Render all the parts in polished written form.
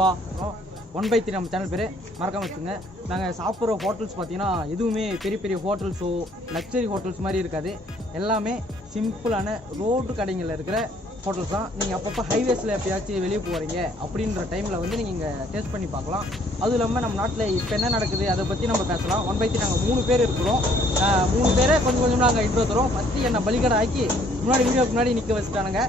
நண்பா 1/3 நம்ம சேனல் பேர் மறக்காம வச்சுங்க. நாங்கள் சாப்பிட்ற ஹோட்டல்ஸ் பார்த்தீங்கன்னா எதுவுமே பெரிய பெரிய ஹோட்டல்ஸோ லக்ஸரி ஹோட்டல்ஸ் மாதிரி இருக்காது. எல்லாமே சிம்பிளான ரோடு கடைகளில் இருக்கிற ஹோட்டல்ஸ் தான். நீங்கள் அப்பப்போ ஹைவேஸில் எப்பயாச்சும் வெளியே போகிறீங்க அப்படின்ற டைமில் வந்து நீங்கள் இங்கே டேஸ்ட் பண்ணி பார்க்கலாம். அதுவும் இல்லாமல் நம்ம நாட்டில் இப்போ என்ன நடக்குது அதை பற்றி நம்ம பேசலாம். 1/3 நாங்கள் 3 பேர் இருக்கிறோம். 3 பேரை கொஞ்சம் கொஞ்சம் நாங்கள் இன்ட்ரோ தரோம். ஃபஸ்ட்டு என்னை பலிகடை ஆக்கி வீடியோக்கு முன்னாடி நிற்க வச்சுட்டானுங்க.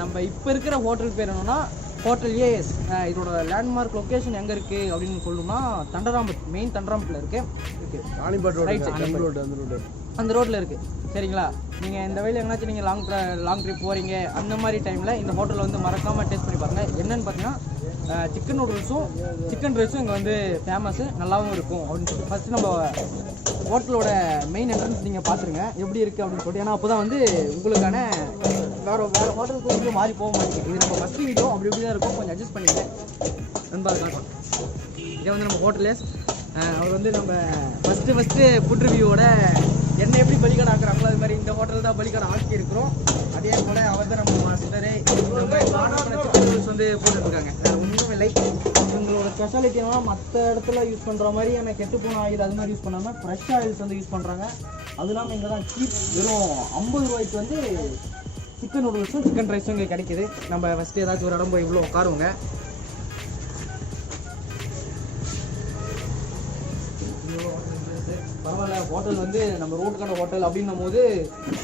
நம்ம இப்போ இருக்கிற ஹோட்டல் பேர் என்னன்னா ஹோட்டல் ஏஎஸ். இதோட லேண்ட்மார்க் லொக்கேஷன் எங்கே இருக்குது அப்படின்னு சொல்லணும்னா தண்டராம்பட், மெயின் தண்டராம்பட்டில் இருக்குது. அந்த ரோட்டில் இருக்குது. சரிங்களா? நீங்கள் இந்த வழியில் எங்கேனாச்சும் நீங்கள் லாங் ட்ரிப் போகிறீங்க அந்த மாதிரி டைமில் இந்த ஹோட்டலில் வந்து மறக்காமல் டேஸ்ட் பண்ணி பாருங்கள். என்னென்னு பார்த்தீங்கன்னா சிக்கன் நூடுல்ஸும் சிக்கன் ரைஸும் இங்கே வந்து ஃபேமஸ்ஸு, நல்லாவும் இருக்கும் அப்படின்னு சொல்லி ஃபஸ்ட்டு நம்ம ஹோட்டலோட மெயின் என்ட்ரன்ஸ் நீங்கள் பார்த்துருங்க எப்படி இருக்குது அப்படின்னு சொல்லிட்டு. ஏன்னா அப்போ தான் வந்து உங்களுக்கான வேறு ஹோட்டலுக்கு வந்து மாறி போக மாட்டேங்குது. இது நம்ம ஃபஸ்ட்டு வீடியோ அப்படி இப்படி தான் இருக்கும், கொஞ்சம் அட்ஜஸ்ட் பண்ணிவிட்டேன் நண்பா. காட்டும் இதே வந்து நம்ம ஹோட்டலேஸ். அவர் வந்து நம்ம ஃபஸ்ட்டு ஃபுட் ரிவ்யூவோட என்ன எப்படி பலிகடை ஆக்குறாங்களோ அது மாதிரி இந்த ஹோட்டல் தான் பலிகடை ஆக்கி இருக்கிறோம். அதே போல் அவர் தான் நம்ம மாஸ்டரே. நம்ம சிக்கன் நூடுல்ஸ் வந்து போட்டுருக்காங்க. வேறு ஒன்றும் இல்லை. இவங்களோட ஸ்பெஷாலிட்டினா மற்ற இடத்துல யூஸ் பண்ணுற மாதிரியான கெட்டு போன ஆயில் அது மாதிரி யூஸ் பண்ணாமல் ஃப்ரெஷ் ஆயில்ஸ் வந்து யூஸ் பண்ணுறாங்க. அதுவும் இல்லாமல் இங்கே தான் சீப், வெறும் 50 ரூபாய்க்கு வந்து சிக்கன் நூடுல்ஸும் சிக்கன் ரைஸும் இங்கே கிடைக்கிது. நம்ம ஃபஸ்ட்டு ஏதாச்சும் ஒரு இடம் போய் இவ்வளோ உட்காருவோங்க. பரவாயில்ல, ஹோட்டல் வந்து நம்ம ரோட்டுக்கான ஹோட்டல் அப்படின்னும் போது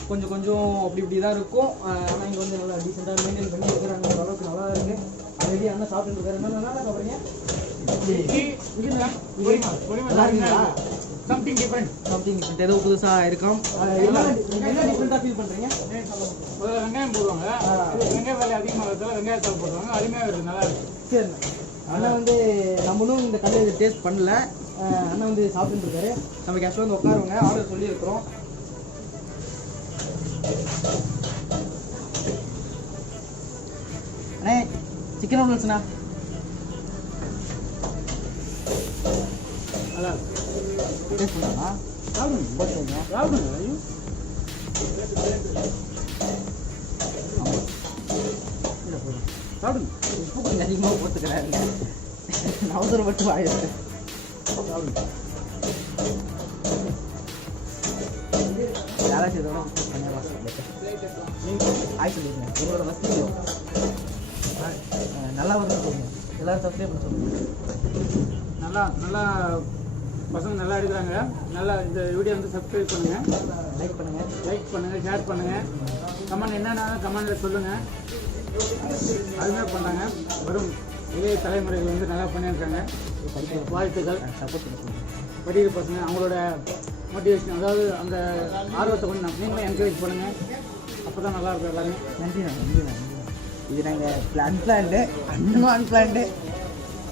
கொஞ்சம் அப்படி இப்படி தான் இருக்கும். ஆனால் இங்கே வந்து நல்லா டீசெண்டாக மெயின்டைன் பண்ணி வைக்கிறாங்க. ஓரளவுக்கு நல்லா இருக்குது. ஆல்ரெடி அண்ணன் சாப்பிட்டு இருக்காரு. என்ன சாப்பிட்றீங்க? சம்திங் டிஃப்ரெண்ட், ஏதோ புதுசாக இருக்கும். என்ன டிஃப்ரெண்ட்டாக ஃபீல் பண்ணுறீங்க? வெங்காயம் போடுவாங்க, வெங்காயம் விலை அதிகமாக இருக்கிறதால வெங்காயத்தால் போடுவாங்க, அருமையாக இருக்குது, நல்லா இருக்குது. சரி, அண்ணன் வந்து நம்மளும் இந்த கடையில் டேஸ்ட் பண்ணல. அண்ணன் வந்து சாப்பிட்டு இருக்காரு. நம்ம கேஷ் வந்து உட்காருவாங்க. ஆர்டர் சொல்லியிருக்கிறோம். அண்ணே சிக்கன் நூடுல்ஸ்ண்ணா. நல்லா டேஸ்ட் பண்ணா சாப்பிடுங்க, போட்டுங்க, சாப்பிடுங்க. ஐயோ சாப்பிடுங்க. உப்பு கொஞ்சம் அதிகமாக போட்டுக்கிறாருங்க, அவசரப்பட்டு ஆயிடுச்சு. யாராச்சும் இதோட ஆய் சொல்லிடுங்க. உங்களோட வசதி நல்லா வந்து சொல்லுங்க. எல்லாரும் சப்ஸ்கிரைப் பண்ண சொல்லுங்க. நல்லா பசங்க நல்லா எடுக்கிறாங்க. நல்லா இந்த வீடியோ வந்து சப்ஸ்கிரைப் பண்ணுங்கள், லைக் பண்ணுங்கள், ஷேர் பண்ணுங்கள். கமெண்ட் என்னென்ன கமெண்டில் சொல்லுங்கள். அதுமாதிரி பண்ணுறாங்க. வரும் இளைய தலைமுறைகள் வந்து நல்லா பண்ணியிருக்காங்க. வாழ்த்துக்கள். சப்போர்ட் பண்ணுங்க. படிக்கிற பசங்க அவங்களோட மோட்டிவேஷன், அதாவது அந்த ஆர்வத்தை கொஞ்சம் நீங்களும் என்கரேஜ் பண்ணுங்கள். அப்போ தான் நல்லாயிருக்கும் எல்லாருமே. நன்றிண்ணா. இது நாங்கள் அன்பிளான்டு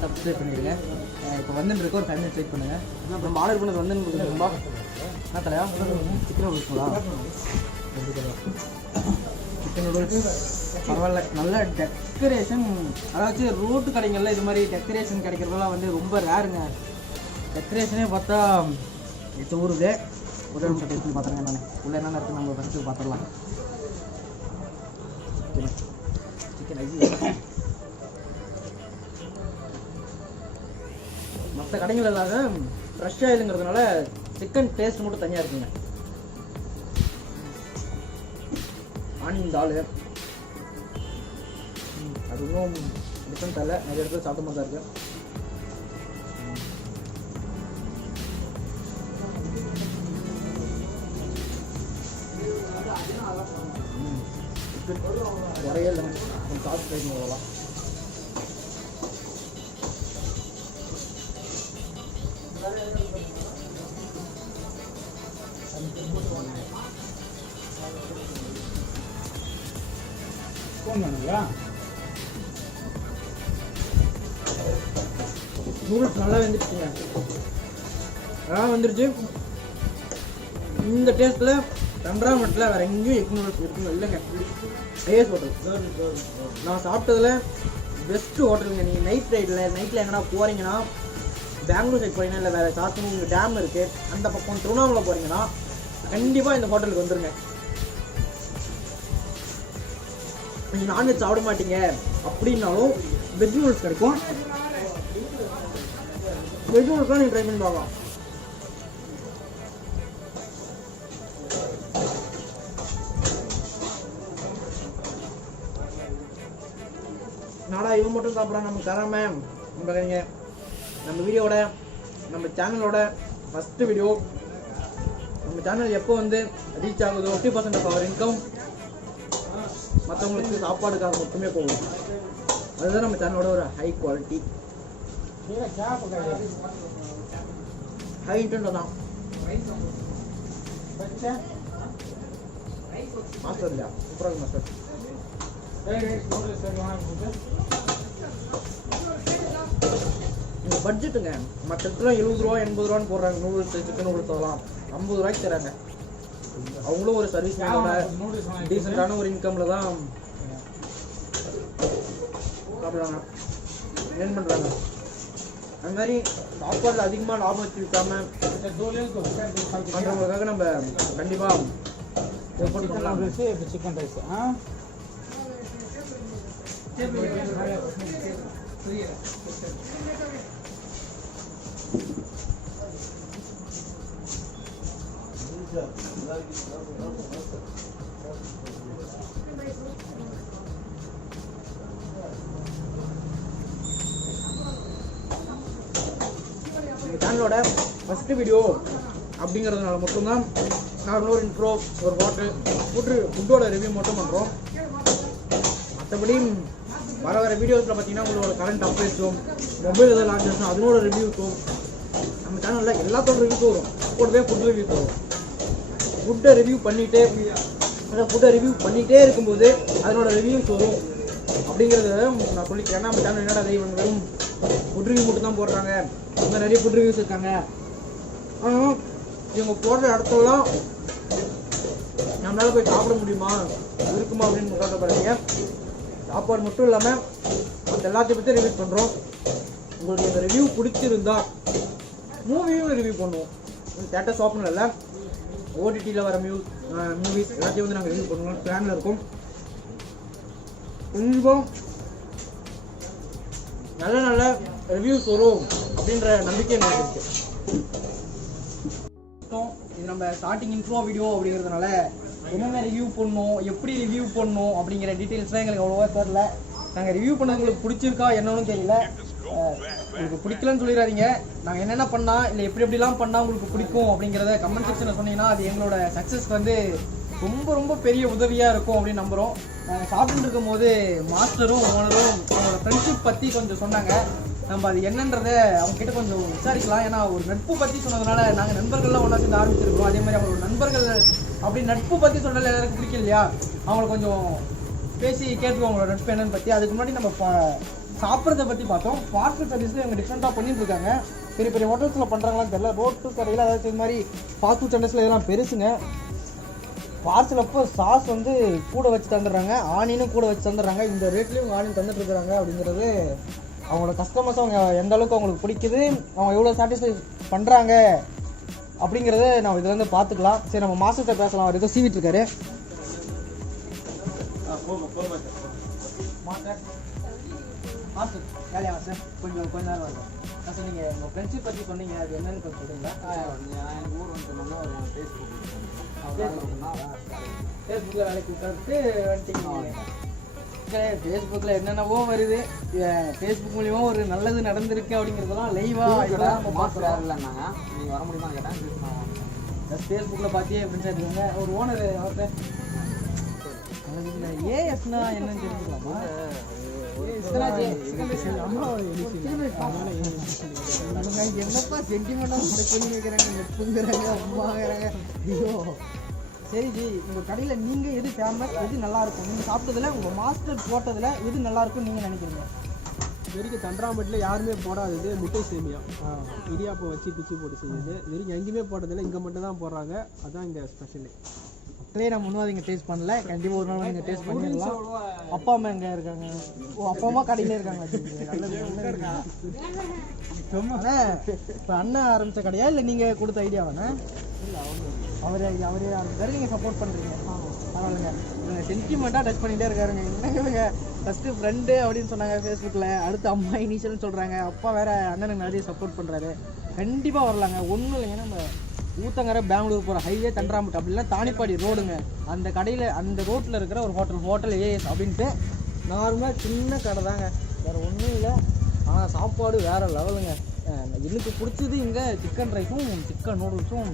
சப்ஸ்கிரைப் பண்ணிடுங்க. இப்போ வந்துட்டு ஒரு 5 மினிட்ஸ் வெயிட் பண்ணுங்கள். நம்ம ஆர்டர் பண்ணது வந்துன்னு ரொம்ப என்ன தலையா சிக்கன் நூடுல்ஸுங்களா? சிக்கன் நூடுல்ஸ் பரவாயில்ல, நல்ல டெக்கரேஷன். அதாச்சு ரோட்டு கடைகளில் இது மாதிரி டெக்கரேஷன் கிடைக்கிறதெல்லாம் வந்து ரொம்ப ரேருங்க. டெக்கரேஷனே பார்த்தா எட்டு ஊருக்கு ஒரு நிமிஷம் டேஸ்ட் பண்ணி பார்த்துருங்க. நான் உள்ள என்னென்ன இருக்குது நம்ம ஃபஸ்ட்டு பார்த்துடலாம். சிக்கன் மற்ற கடைகள் இல்லாத ஃப்ரெஷ் ஆயிலுங்கிறதுனால சிக்கன் டேஸ்ட் மட்டும் தனியாக இருக்குங்க. ஆனியன் தால் அது ஒன்றும் டிஃப்ரெண்ட் இல்லை. நிறைய இடத்துல சாப்பிட்ட மாதிரி தான் இருக்குது. நிறைய இல்லை, கொஞ்சம் சாப்பிட்டு ட்ரை பண்ணலாம். நூடுல்ஸ் நல்லா வந்துருச்சுங்க. நல்லா வந்துருச்சு. இந்த டேஸ்ட்டில் தண்டராம்பட்டில் வேறு எங்கேயும் எக் நூடுல்ஸ் இருக்குங்க இல்லைங்க. ஐஎஸ் ஹோட்டல் நான் சாப்பிட்டதில் பெஸ்ட்டு ஹோட்டலுங்க. நீங்கள் நைட்டில் எங்கன்னா போகிறீங்கன்னா, பெங்களூர் சைட் போகிறீங்கன்னா, இல்லை வேறு சாத்தனூர் டேம் இருக்குது அந்த பக்கம் திருவண்ணாமலை போகிறீங்கன்னா கண்டிப்பாக இந்த ஹோட்டலுக்கு வந்துடுங்க. நீங்கள் நான்வெஜ் சாப்பிட மாட்டீங்க அப்படின்னாலும் வெஜ் நூடுல்ஸ் கிடைக்கும். வெஜ் நூடுல்ஸ்லாம் நீங்கள் ட்ரை பண்ணி பார்க்கலாம். நாடா இவன் மட்டும் சாப்பிட்றான் நமக்கு தராம நம்ம வீடியோட நம்ம சேனலோட ஃபஸ்ட்டு வீடியோ. நம்ம சேனல் எப்போ வந்து ரீச் ஆகுதோ 50% ஆஃப் அவர் இன்கம் மற்றவங்களுக்கு சாப்பாடுக்காக மட்டுமே போகும். அதுதான் நம்ம சேனலோட ஒரு ஹை குவாலிட்டி, ஹை இன்டென்ட் தான். மாஸ்டர் இல்லையா? சூப்பராக மாஸ்டர். இந்த பட்ஜெட்டுங்க மற்ற இடத்துல 70 ரூபா 80 ரூபான்னு போடுறாங்க. நூடுல்ஸ், சிக்கன் நூடுல்ஸ் அதெல்லாம் 50 ரூபாய்க்கு தராங்க. அவங்களும் ஒரு சர்வீஸ் டீசெண்டான ஒரு இன்கம்ல தான் சாப்பிட்றாங்க, ஏர்ன் பண்ணுறாங்க. அது மாதிரி சாப்பாடில் அதிகமாக லாபம் வச்சு விற்காம பண்ணுறவங்களுக்காக நம்ம கண்டிப்பாக சப்போர்ட் பண்ணலாம். சிக்கன் ரைஸ் சேனலோட ஃபஸ்ட்டு வீடியோ அப்படிங்கிறதுனால மட்டும்தான் நான் ஒரு இன்ட்ரோ, ஒரு ஃபுட்டோட ரிவ்யூ மட்டும் பண்ணுறோம். மற்றபடி வர வீடியோஸில் பார்த்தீங்கன்னா உங்களோட கரண்ட் அப்டேட்ஸும் மொபைல் எதாவது லான்ச் ஆச்சும் அதனோட ரிவ்யூஸும் நம்ம சேனலில் எல்லாத்தோட ரிவ்யூஸும் வரும். கூடவே ஃபுட் ரிவ்யூஸ் வரும். ஃபுட்டை ரிவ்யூ பண்ணிகிட்டே இருக்கும்போது அதனோட ரிவ்யூஸ் வரும் அப்படிங்கிறத நான் சொல்லிக்கிறேன். நம்ம சேனல் என்னடா தெய்வம் வெறும் ஃபுட் ரிவ்யூ மட்டும் தான் போடுறாங்க, இந்த நிறைய ஃபுட் ரிவ்யூஸ் இருக்காங்க. ஆனால் இவங்க போடுற இடத்துலலாம் நம்மளால் போய் சாப்பிட முடியுமா இருக்குமா அப்படின்னு பார்க்க சாப்பாடு மட்டும் இல்லாமல் மற்ற எல்லாத்தையும் பற்றி ரிவ்யூ பண்ணுறோம். உங்களுக்கு இந்த ரிவ்யூ பிடிச்சிருந்தா மூவியும் ரிவ்யூ பண்ணுவோம். தேட்டர் ஷாப்னு இல்லை, ஓடிடியில் வர மூவிஸ் எல்லாத்தையும் வந்து நாங்கள் ரிவ்யூ பண்ணுவோம். பிளானில் இருக்கும். கொஞ்சம் நல்ல ரிவ்யூஸ் வரும் அப்படின்ற நம்பிக்கை எனக்கு இருக்கு. இது நம்ம ஸ்டார்டிங் இன்ட்ரோ வீடியோ அப்படிங்கிறதுனால என்னென்ன ரிவ்யூ பண்ணணும், எப்படி ரிவ்யூ பண்ணணும் அப்படிங்கிற டீட்டெயில்ஸ்லாம் எங்களுக்கு அவ்வளோவா தெரியல. நாங்கள் ரிவ்யூ பண்ணது உங்களுக்கு பிடிச்சிருக்கா என்னன்னு தெரியல. உங்களுக்கு பிடிக்கலன்னு சொல்லிடாதீங்க. நாங்கள் என்னென்ன பண்ணால் இல்லை எப்படிலாம் பண்ணால் உங்களுக்கு பிடிக்கும் அப்படிங்கிறத கமெண்ட் செக்ஷனில் சொன்னீங்கன்னா அது எங்களோட சக்ஸஸ்க்கு வந்து ரொம்ப பெரிய உதவியாக இருக்கும் அப்படின்னு நம்புகிறோம். நாங்கள் சாப்பிட்டு இருக்கும் போது மாஸ்டரும் ஓனரும் அவங்களோட ஃப்ரெண்ட்ஷிப் பற்றி கொஞ்சம் சொன்னாங்க. நம்ம அது என்னன்றதை அவங்ககிட்ட கொஞ்சம் விசாரிக்கலாம். ஏன்னா ஒரு நட்பு பற்றி சொன்னதுனால நாங்கள் நண்பர்கள்லாம் ஒன்றா சேர்ந்து ஆரம்பிச்சிருக்கோம். அதே மாதிரி அவங்களோட நண்பர்கள் அப்படி நட்பு பற்றி சொன்னால எல்லாருக்கும் பிடிக்கும் இல்லையா? அவங்கள கொஞ்சம் பேசி கேட்டுருவோம் அவங்களோட நட்பு என்னன்னு பற்றி. அதுக்கு முன்னாடி நம்ம சாப்பிட்றத பற்றி பார்த்தோம். பார்சல் சர்வீஸில் இவங்க டிஃப்ரெண்ட்டாக பண்ணிட்டு இருக்காங்க. பெரிய ஹோட்டல்ஸில் பண்ணுறாங்களான்னு தெரியல. ரோட்டு கடையில் அதாவது இது மாதிரி ஃபாஸ்ட் ஃபுட் சென்டர்ஸில் இதெல்லாம் பெருசுங்க. பார்சல் அப்போ சாஸ் வந்து கூட வச்சு தந்துடுறாங்க, ஆனியனும் கூட வச்சு தந்துடுறாங்க. இந்த ரேட்லேயும் அவங்க ஆனியன் தந்துட்டு இருக்கிறாங்க அப்படிங்கிறது அவங்களோட கஸ்டமர்ஸ் அவங்க எந்த அளவுக்கு அவங்களுக்கு பிடிக்குது, அவங்க எவ்வளோ சாட்டிஸ்ஃபை பண்ணுறாங்க அப்படிங்கிறத நம்ம இதில் வந்து பார்த்துக்கலாம். சரி, நம்ம மாஸ்டர்கிட்ட பேசலாம். அவர் ஏதோ சீவிட்டு இருக்காரு. மாஸ்டர் வேலையா சார்? கொஞ்ச நேரம் வரும் சார். நீங்கள் உங்கள் ஃப்ரெண்ட்ஷிப் பற்றி சொன்னீங்க, அது என்னன்னு கொஞ்சம் சொல்கிறீங்களா? எங்கள் ஊர் வந்து சொன்னோம்னா ஒரு ஃபேஸ்புக்கில் வேலைக்கு உட்காந்துட்டு வந்துட்டீங்க. ஃபேஸ்புக்கில் என்னென்னவோ வருது. ஃபேஸ்புக் மூலியமா ஒரு நல்லது நடந்திருக்கு அப்படிங்கிறதெல்லாம் லைவாக நம்ம பார்க்குறோம். இல்லைன்னாங்க நீங்கள் வர முடியுமா கேட்டேன். ஃபேஸ்புக்கில் பார்த்தியே ஃப்ரெண்ட்ஸ் ஆகிடுவாங்க. ஒரு ஓனர் அவர்கிட்ட ஏஎஸ்னா என்னன்னு தெரிஞ்சுக்கலாமா? என்னப்பா சென்டிமெண்டாக சொல்லி வைக்கிறாங்க, நெப்புங்கிறாங்க, அம்மாங்கிறாங்க. ஐயோ சரி ஜி, உங்கள் கடையில் நீங்கள் எது ஃபேமஸ், எது நல்லாயிருக்கும், நீங்கள் சாப்பிட்டதில் உங்கள் மாஸ்டர் போட்டதில் எது நல்லாயிருக்கும்னு நீங்கள் நினைக்கிறீங்க? இது வரைக்கும் தண்டராம்பட்டில் யாருமே போடாதது முட்டை சேமியா. இடியாப்பம் வச்சு பிச்சு போட்டு செஞ்சது. இது வரைக்கும் எங்கேயுமே போட்டதில்லை, இங்கே மட்டும் தான் போடுறாங்க. அதுதான் இங்கே ஸ்பெஷலு. அப்படியே நான் முன்னாடி இங்கே டேஸ்ட் பண்ணல. கண்டிப்பாக ஒரு நாள் நீங்கள் டேஸ்ட் பண்ணிடலாம். அப்பா அம்மா எங்கே இருக்காங்க? அப்பா அம்மா கடையிலே இருக்காங்க. இப்போ அண்ணன் ஆரம்பித்த கடையா இல்லை நீங்கள் கொடுத்த ஐடியாவாண்ணே? இல்லை அவங்க அவரே வேறு நீங்கள் சப்போர்ட் பண்ணுறீங்க. பரவாயில்லைங்க. இவங்க சென்டிமெண்ட்டாக டச் பண்ணிகிட்டே இருக்காருங்க. என்னங்க இவங்க ஃபஸ்ட்டு ஃப்ரெண்டு அப்படின்னு சொன்னாங்க ஃபேஸ்புக்கில், அடுத்து அம்மா இனிஷியல்னு சொல்கிறாங்க, அப்பா வேறு அண்ணனுக்கு நிறைய சப்போர்ட் பண்ணுறாரு. கண்டிப்பாக வரலாங்க. ஒன்றும் இல்லைங்க, நம்ம ஊத்தங்கரை பெங்களூர் போகிற ஹைவே தண்டராம்பட்டு அப்படிலாம் தானிப்பாடி ரோடுங்க. அந்த கடையில் அந்த ரோட்டில் இருக்கிற ஒரு ஹோட்டல் ஏஎஸ் அப்படின்ட்டு நார்மலாக சின்ன கடை தாங்க, வேறு ஒன்றும் இல்லை. ஆனால் சாப்பாடு வேறு லெவலுங்க. எனக்கு பிடிச்சது இங்கே சிக்கன் ரைஸும் சிக்கன் நூடுல்ஸும்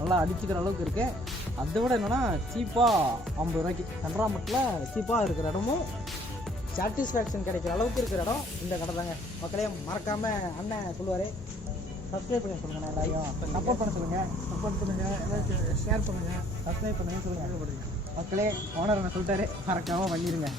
நல்லா அடிச்சுக்கிற அளவுக்கு இருக்குது. அதை விட என்னென்னா சீப்பாக 50 ரூபாய்க்கு தண்டராம்பட்டில் சீப்பாக இருக்கிற இடமும் சாட்டிஸ்ஃபேக்ஷன் கிடைக்கிற அளவுக்கு இருக்கிற இடம் இந்த கடை தாங்க. மக்களே மறக்காமல் அண்ணன் சொல்லுவார், சப்ஸ்கிரைப் பண்ண சொல்லுங்கள், எல்லாரையும் சப்போர்ட் பண்ண சொல்லுங்கள், ஷேர் பண்ணுங்கள், சப்ஸ்கிரைப் பண்ணுங்கன்னு சொல்லுங்கள். மக்களே ஓனர் என்ன சொல்லிட்டாரு, மறக்காமல் பண்ணிடுங்க.